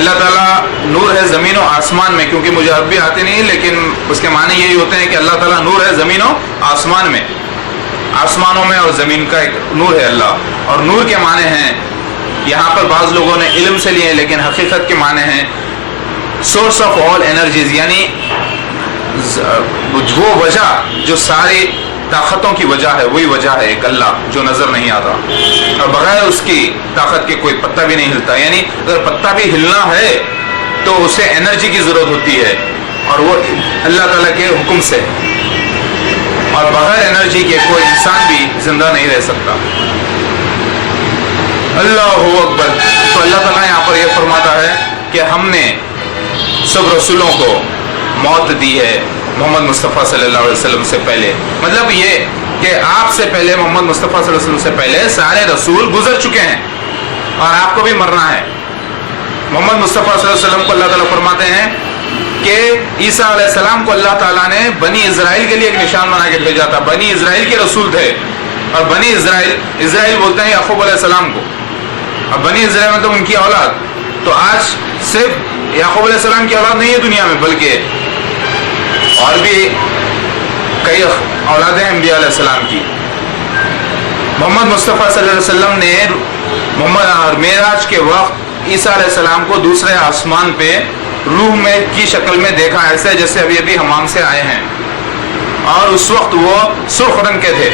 اللہ تعالیٰ نور ہے زمین و آسمان میں، کیونکہ مجھے عربی آتی نہیں لیکن اس کے معنی یہی ہوتے ہیں کہ اللہ تعالیٰ نور ہے زمین و آسمان میں، آسمانوں میں اور زمین کا ایک نور ہے اللہ۔ اور نور کے معنی ہیں، یہاں پر بعض لوگوں نے علم سے لیے لیکن حقیقت کے معنی ہیں سورس آف آل انرجیز، یعنی وہ وجہ جو ساری طاقتوں کی وجہ ہے، وہی وجہ ہے ایک اللہ جو نظر نہیں آتا، اور بغیر اس کی طاقت کے کوئی پتا بھی نہیں ہلتا۔ یعنی اگر پتا بھی ہلنا ہے تو اسے انرجی کی ضرورت ہوتی ہے، اور وہ اللہ تعالیٰ کے حکم سے، اور بغیر انرجی کے کوئی انسان بھی زندہ نہیں رہ سکتا۔ اللہ اکبر۔ تو اللہ تعالیٰ یہاں پر یہ فرماتا ہے کہ ہم نے سب رسولوں کو موت دی ہے محمد مصطفیٰ صلی اللہ علیہ وسلم سے پہلے، مطلب یہ کہ آپ سے پہلے، محمد مصطفیٰ صلی اللہ علیہ وسلم سے پہلے سارے رسول گزر چکے ہیں اور آپ کو بھی مرنا ہے۔ محمد مصطفیٰ صلی اللہ علیہ وسلم کو اللہ تعالیٰ فرماتے ہیں کہ عیسیٰ علیہ السلام کو اللہ تعالیٰ نے بنی اسرائیل کے لیے ایک نشان بنا کے بھیجا تھا، بنی اسرائیل کے رسول تھے، اور بنی اسرائیل بولتے ہیں یعقوب علیہ السلام کو، اور بنی اسرائیل مطلب ان کی اولاد۔ تو آج صرف یعقوب علیہ السلام کی اولاد نہیں ہے دنیا میں، بلکہ اور بھی کئی اولادیں ہیں انبیاء علیہ السلام کی۔ محمد مصطفیٰ صلی اللہ علیہ وسلم نے معراج کے وقت عیسیٰ علیہ السلام کو دوسرے آسمان پہ روح میں کی شکل میں دیکھا، ایسے جیسے ابھی ابھی حمام سے آئے ہیں، اور اس وقت وہ سرخ رنگ کے تھے۔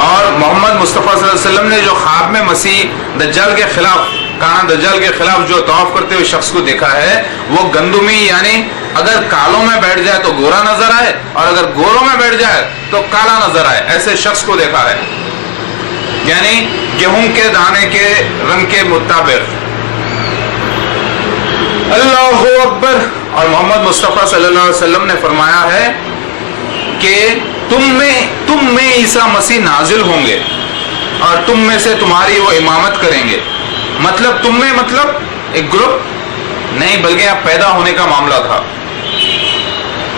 اور محمد مصطفیٰ صلی اللہ علیہ وسلم نے جو خواب میں مسیح دجال کے خلاف، کانا دجال کے خلاف جو طواف کرتے ہوئے شخص کو دیکھا ہے، وہ گندمی، یعنی اگر کالوں میں بیٹھ جائے تو گورا نظر آئے، اور اگر گوروں میں بیٹھ جائے تو کالا نظر آئے، ایسے شخص کو دیکھا ہے، یعنی گیہوں کے دانے کے رنگ کے مطابق۔ اللہ اکبر۔ اور محمد مصطفیٰ صلی اللہ علیہ وسلم نے فرمایا ہے کہ تم میں عیسیٰ مسیح نازل ہوں گے، اور تم میں سے تمہاری وہ امامت کریں گے۔ مطلب تم میں مطلب ایک گروپ نہیں، بلکہ یہاں پیدا ہونے کا معاملہ تھا،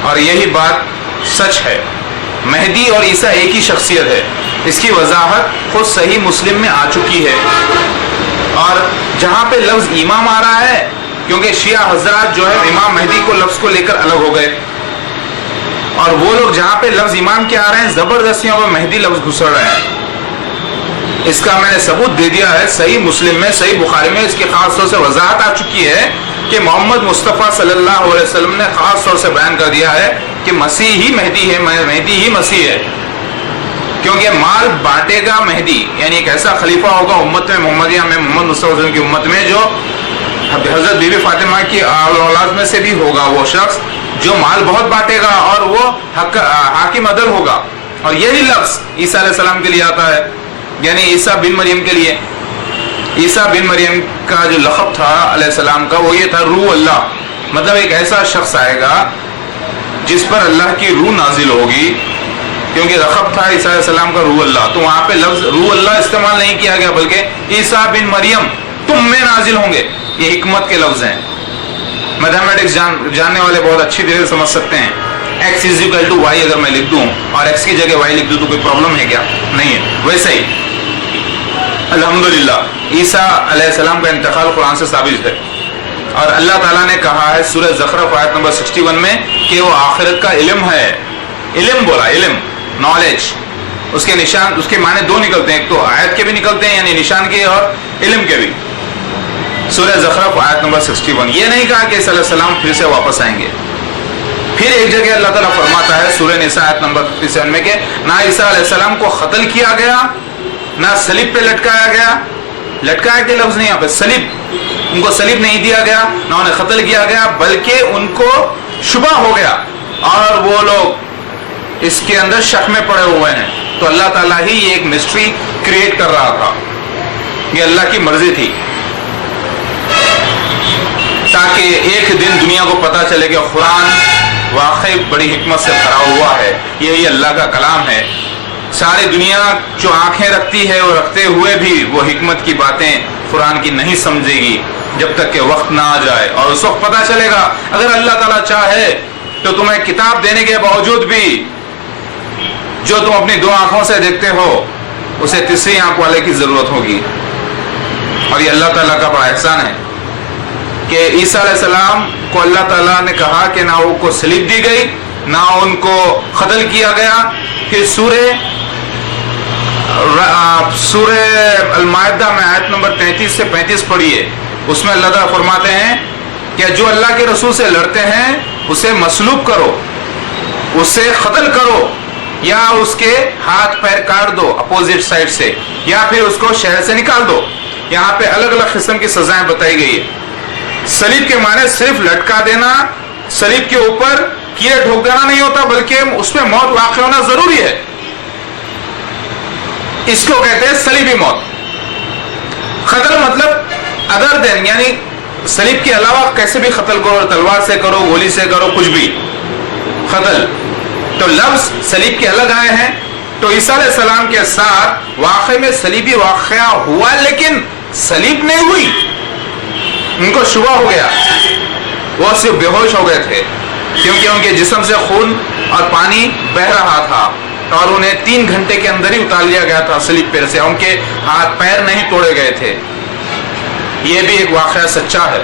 اور یہی بات سچ ہے۔ مہدی اور عیسیٰ ایک ہی شخصیت ہے، اس کی وضاحت خود صحیح مسلم میں آ چکی ہے۔ اور جہاں پہ لفظ امام آ رہا ہے، کیونکہ شیعہ حضرات جو ہے امام مہدی کو لفظ کو لے کر الگ ہو گئے، اور وہ لوگ جہاں پہ لفظ امام کے آ رہے ہیں زبردستیوں پر مہدی لفظ گھسڑ رہے ہیں۔ اس کا میں نے ثبوت دے دیا ہے، صحیح مسلم میں، صحیح بخاری میں اس کی خاص طور سے وضاحت آ چکی ہے کہ محمد مصطفیٰ صلی اللہ علیہ وسلم نے خاص طور سے بیان کر دیا ہے کہ مسیح ہی مہدی ہے، مہدی ہی مسیح ہے، کیونکہ مال بانٹے گا مہدی، یعنی ایک ایسا خلیفہ ہوگا امت میں محمدیہ میں، محمد مصطفیٰ صلی اللہ علیہ وسلم کی امت میں، جو حضرت بی بی فاطمہ کی اولاد میں سے بھی ہوگا، وہ شخص جو مال بہت بانٹے گا اور وہ حاکم عدل ہوگا۔ اور یہی لفظ عیسیٰ علیہ السلام کے لیے آتا ہے، یعنی عیسیٰ بن مریم کے لیے۔ عیسیٰ بن مریم کا جو لقب تھا علیہ السلام کا، وہ یہ تھا روح اللہ، مطلب ایک ایسا شخص آئے گا جس پر اللہ کی روح نازل ہوگی، کیونکہ لقب تھا عیسیٰ علیہ السلام کا روح اللہ، تو وہاں پہ لفظ روح اللہ استعمال نہیں کیا گیا، بلکہ عیسیٰ بن مریم تم میں نازل ہوں گے۔ یہ حکمت کے لفظ ہیں، میتھمیٹکس جاننے والے بہت اچھی طرح سے سمجھ سکتے ہیں۔ x = y اگر میں لکھ دوں اور x کی جگہ y لکھ دوں تو کوئی پرابلم ہے کیا؟ نہیں ہے۔ ویسے ہی الحمدللہ عیسیٰ علیہ السلام کا انتقال قرآن سے ثابت ہے، اور اللہ تعالیٰ نے کہا ہے سورہ زخرف آیت نمبر 61 میں کہ وہ آخرت کا علم ہے۔ علم بولا، علم، نالج، اس کے نشان، اس کے معنی دو نکلتے ہیں، ایک تو آیت کے بھی نکلتے ہیں یعنی نشان کے، اور علم کے بھی۔ سورہ زخرف آیت نمبر 61، یہ نہیں کہا کہ عیسیٰ علیہ السلام پھر سے واپس آئیں گے۔ پھر ایک جگہ اللہ تعالیٰ فرماتا ہے سورہ نساء آیت نمبر 57 میں کہ نہ عیسیٰ علیہ السلام کو قتل کیا گیا، نہ صلیب پہ لٹکایا گیا، لٹکایا کے لفظ نہیں یہاں پہ، صلیب، ان کو صلیب نہیں دیا گیا، نہ انہیں قتل کیا گیا، بلکہ ان کو شبہ ہو گیا اور وہ لوگ اس کے اندر شک میں پڑے ہوئے ہیں۔ تو اللہ تعالیٰ ہی یہ ایک مسٹری کریٹ کر رہا تھا، یہ اللہ کی مرضی تھی، تاکہ ایک دن دنیا کو پتا چلے کہ قرآن واقعی بڑی حکمت سے بھرا ہوا ہے، یہی اللہ کا کلام ہے۔ ساری دنیا جو آنکھیں رکھتی ہے اور رکھتے ہوئے بھی وہ حکمت کی باتیں قرآن کی نہیں سمجھے گی جب تک کہ وقت نہ آ جائے، اور اس وقت پتا چلے گا اگر اللہ تعالیٰ چاہے تو تمہیں کتاب دینے کے باوجود بھی جو تم اپنی دو آنکھوں سے دیکھتے ہو اسے تیسری آنکھ والے کی ضرورت ہوگی، اور یہ اللہ تعالیٰ کا بڑا احسان ہے۔ کہ عیسیٰ علیہ السلام کو اللہ تعالیٰ نے کہا کہ نہ ان کو سلیب دی گئی نہ ان کو قتل کیا گیا. کہ سورہ المائدہ میں آیت نمبر 33 سے 35 پڑھیے, اس میں اللہ تعالیٰ فرماتے ہیں کہ جو اللہ کے رسول سے لڑتے ہیں اسے مصلوب کرو, اسے قتل کرو, یا اس کے ہاتھ پیر کاٹ دو اپوزٹ سائڈ سے, یا پھر اس کو شہر سے نکال دو. یہاں پہ الگ الگ قسم کی سزائیں بتائی گئی ہے. سلیب کے معنی صرف لٹکا دینا, سلیب کے اوپر کیڑے ٹھوک دینا نہیں ہوتا, بلکہ اس پہ موت واقع ہونا ضروری ہے. اس کو کہتے ہیں صلیبی موت. قتل مطلب ادر دین, یعنی صلیب کے علاوہ کیسے بھی قتل کرو, تلوار سے کرو, گولی سے کرو, کچھ بھی قتل. تو لفظ صلیب کے الگ آئے ہیں. تو عیسیٰ علیہ السلام کے ساتھ واقعے میں صلیبی واقعہ ہوا, لیکن صلیب نہیں ہوئی. ان کو شبہ ہو گیا, وہ صرف بے ہوش ہو گئے تھے, کیونکہ ان کے جسم سے خون اور پانی بہ رہا تھا, اور انہیں 3 گھنٹے کے اندر ہی اتار لیا گیا تھا صلیب پر سے. ان کے ہاتھ پیر نہیں توڑے گئے تھے. یہ بھی ایک واقعہ سچا ہے.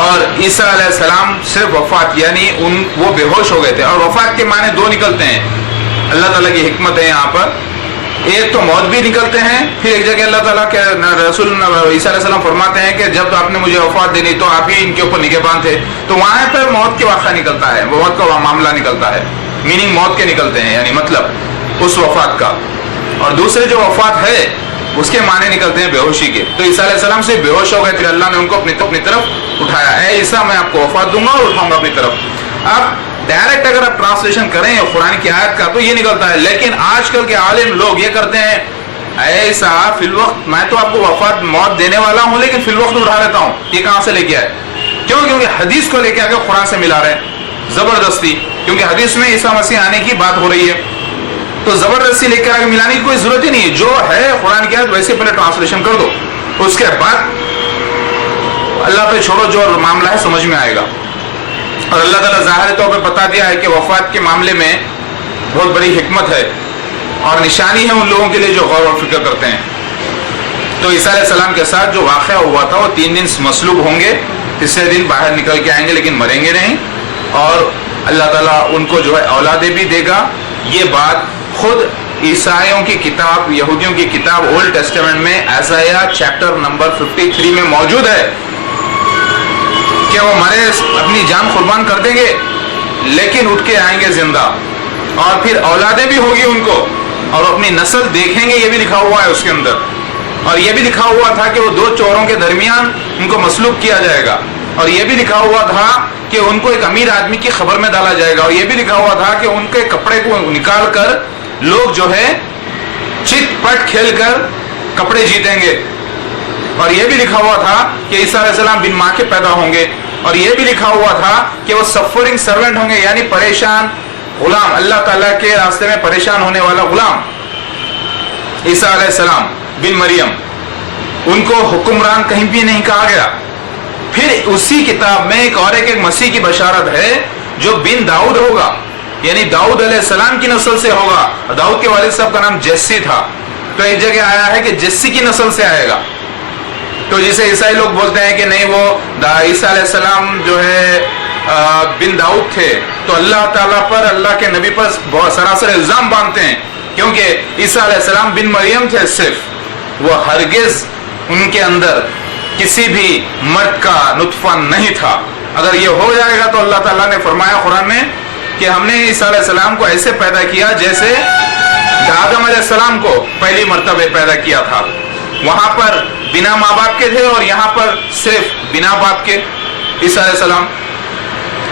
اور عیسیٰ علیہ السلام صرف وفات, یعنی وہ بے ہوش ہو گئے تھے. اور وفات کے معنی 2 نکلتے ہیں. اللہ تعالیٰ کی حکمت ہے یہاں پر. ایک تو موت بھی نکلتے ہیں, پھر ایک جگہ اللہ تعالیٰ کے رسول عیسیٰ علیہ السلام فرماتے ہیں کہ جب آپ نے مجھے وفات دینی تو آپ ہی ان کے اوپر نگہبان تھے. تو وہاں پر موت کے واقعہ نکلتا ہے, موت کا معاملہ نکلتا ہے, میننگ موت کے نکلتے ہیں, یعنی مطلب اس وفات کا. اور دوسرے جو وفات ہے اس کے معنی نکلتے ہیں بے ہوشی کے. تو عیسیٰ علیہ السلام سے بے ہوش ہو گئے, پھر اللہ نے ان کو اپنی طرف اٹھایا. اے عیسیٰ, میں آپ کو وفات دوں گا اور اٹھاؤں گا اپنی طرف. اب ڈائریکٹ اگر آپ ٹرانسلیشن کریں قرآن کی آیت کا تو یہ نکلتا ہے, لیکن آج کل کے عالم لوگ یہ کرتے ہیں, اے عیسیٰ فی الوقت میں تو آپ کو وفات موت دینے والا ہوں, لیکن فی الوقت اٹھا لیتا ہوں. یہ کہاں سے لے کے آئے؟ کیونکہ حدیث کو لے کے آگے قرآن سے ملا رہے ہیں زبردستی, کیونکہ حدیث میں عیسیٰ مسیح آنے کی بات ہو رہی ہے. تو زبردستی لے کر آگے ملانے کی کوئی ضرورت ہی نہیں ہے. جو ہے قرآن کی آیت ویسے پہلے ٹرانسلیشن کر دو, اس کے بعد اللہ پہ چھوڑو, جو معاملہ ہے سمجھ میں آئے گا. اور اللہ تعالیٰ ظاہر طور پہ بتا دیا ہے کہ وفات کے معاملے میں بہت بڑی حکمت ہے اور نشانی ہے ان لوگوں کے لیے جو غور و فکر کرتے ہیں. تو عیسیٰ علیہ السلام کے ساتھ جو واقعہ ہوا تھا, وہ 3 دن مصلوب ہوں گے, تیسرے دن باہر نکل کے آئیں گے, لیکن مریں گے نہیں. اور اللہ تعالیٰ ان کو جو ہے اولادیں بھی دے گا. یہ بات خود عیسائیوں کی کتاب, یہودیوں کی کتاب اولڈ ٹیسٹمنٹ میں ائزایا چیپٹر نمبر 53 میں موجود ہے کہ وہ مرے اپنی جان قربان کر دیں گے, لیکن اٹھ کے آئیں گے زندہ, اور پھر اولادیں بھی ہوگی ان کو, اور اپنی نسل دیکھیں گے. یہ بھی لکھا ہوا ہے اس کے اندر. اور یہ بھی لکھا ہوا تھا کہ وہ 2 چوروں کے درمیان ان کو مصلوب کیا جائے گا. اور یہ بھی لکھا ہوا تھا کہ ان کو ایک امیر آدمی کی خبر میں ڈالا جائے گا. اور یہ بھی لکھا ہوا تھا کہ ان کے کپڑے کو نکال کر لوگ جو ہے چٹ پٹ کھیل کر کپڑے جیتیں گے. اور یہ بھی لکھا ہوا تھا کہ عیسیٰ علیہ السلام بن ماں کے پیدا ہوں گے. اور یہ بھی لکھا ہوا تھا کہ وہ سفرنگ سرونٹ ہوں گے, یعنی پریشان غلام, اللہ تعالیٰ کے راستے میں پریشان ہونے والا غلام. عیسیٰ علیہ السلام بن مریم, ان کو حکمران کہیں بھی نہیں کہا گیا. پھر اسی کتاب میں ایک مسیح کی بشارت ہے جو بن داؤد ہوگا, یعنی داؤد علیہ السلام کی نسل سے ہوگا. داؤد کے والد صاحب کا نام جیسی تھا, تو ایک جگہ آیا ہے کہ جیسی کی نسل سے آئے گا. تو جسے عیسائی لوگ بولتے ہیں کہ نہیں, وہ عیسیٰ علیہ السلام جو ہے بن داؤد تھے, تو اللہ تعالیٰ پر, اللہ کے نبی پر بہت سراسر الزام باندھتے ہیں, کیونکہ عیسیٰ علیہ السلام بن مریم تھے صرف. وہ ہرگز ان کے اندر کسی بھی مرد کا نطفہ نہیں تھا. اگر یہ ہو جائے گا تو اللہ تعالیٰ نے فرمایا قرآن میں کہ ہم نے عیسیٰ علیہ السلام کو ایسے پیدا کیا جیسے آدم علیہ السلام کو پہلی مرتبہ پیدا کیا تھا. وہاں پر بنا ماں باپ کے تھے, اور یہاں پر صرف بنا باپ کے عیسیٰ علیہ السلام.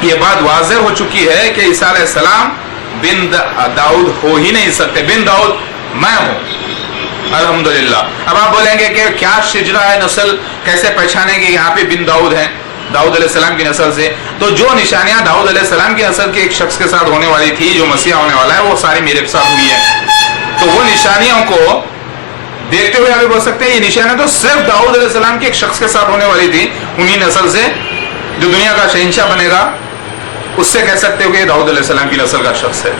یہ بات واضح ہو چکی ہے کہ عیسیٰ علیہ السلام بن داؤد ہو ہی نہیں سکتے. بن داؤد میں ہوں, الحمدللہ. اب آپ بولیں گے کہ کیا شجرہ ہے, نسل کیسے پہچانیں گے یہاں پہ بن داؤد ہیں, داؤد علیہ السلام کی نسل سے؟ تو جو نشانیاں داؤد علیہ السلام کی نسل کے ایک شخص کے ساتھ ہونے والی تھی, جو مسیح ہونے والا ہے, وہ ساری میرے ساتھ ہوئی ہیں. تو وہ نشانیوں کو دیکھتے ہوئے آگے بول سکتے ہیں یہ نشانیاں تو صرف داؤد علیہ السلام کے ایک شخص کے ساتھ ہونے والی تھی, انہی نسل سے جو دنیا کا شہنشاہ بنے گا, اس سے کہہ سکتے ہو کہ یہ داؤد علیہ السلام کی نسل کا شخص ہے.